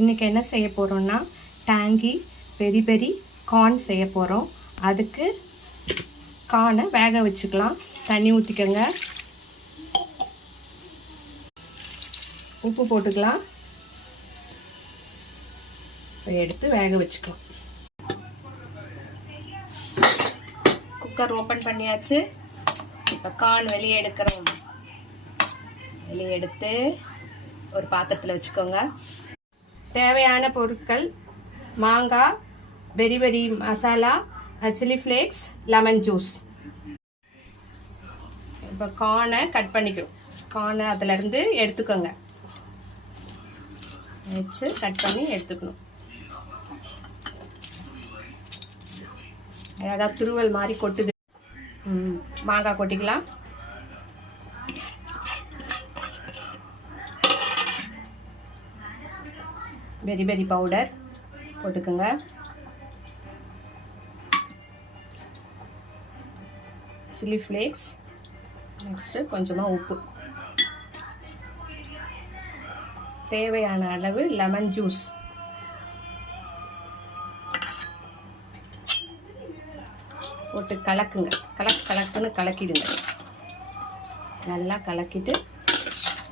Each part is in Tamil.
இன்றைக்கி என்ன செய்ய போகிறோம்னா டேங்கி பெரி பெரி கார்ன் செய்ய போகிறோம். அதுக்கு கார்னை வேக வச்சுக்கலாம். தண்ணி ஊற்றிக்கோங்க, உப்பு போட்டுக்கலாம், எடுத்து வேக வச்சுக்கலாம். குக்கர் ஓப்பன் பண்ணியாச்சு. இப்போ கார்ன் வெளியே எடுக்கிறோம். வெளியே எடுத்து ஒரு பாத்திரத்தில் வச்சுக்கோங்க. தேவையான பொருட்கள்: மாங்காய், peri peri masala, chilli flakes, lemon juice. இப்போ கார்னை கட் பண்ணிக்கிறோம். கார்னை அதிலேருந்து எடுத்துக்கோங்க, வச்சு கட் பண்ணி எடுத்துக்கணும். அழகாக துருவல் மாதிரி கொட்டுது. மாங்காய் கொட்டிக்கலாம். பெரி பெரி பவுடர் போட்டுக்கோங்க. சில்லி ஃப்ளேக்ஸ், நெக்ஸ்ட்டு கொஞ்சமாக உப்பு, தேவையான அளவு லெமன் ஜூஸ், போட்டு கலக்குங்க. கலக்குன்னு கலக்கிடுங்க. நல்லா கலக்கிட்டு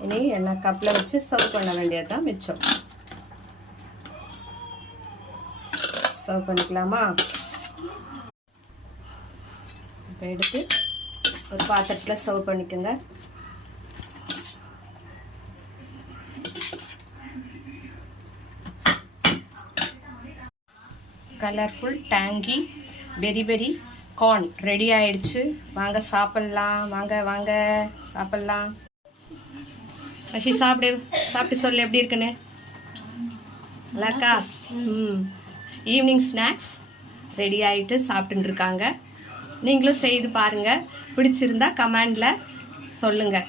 இனி என்ன கப்பில் வச்சு சர்வ் பண்ண வேண்டியது தான் மிச்சம். சர்வ் பண்ணிக்கலாமா? இப்போ எடுத்து ஒரு பாத்திரத்தில் சர்வ் பண்ணிக்கோங்க. கலர்ஃபுல் டேங்கி பெரி பெரி கார்ன் ரெடி ஆயிடுச்சு. வாங்க சாப்பிட்லாம். வாங்க சாப்பிட்லாம். அஷி சாப்பிட்டு சொல்லு எப்படி இருக்குன்னு. நல்லாக்கா? ஈவினிங் ஸ்நாக்ஸ் ரெடி ஆகிட்டு சாப்பிட்டுட்டு இருக்காங்க. நீங்களும் செய்து பாருங்கள். பிடிச்சிருந்தா கமெண்டில் சொல்லுங்கள்.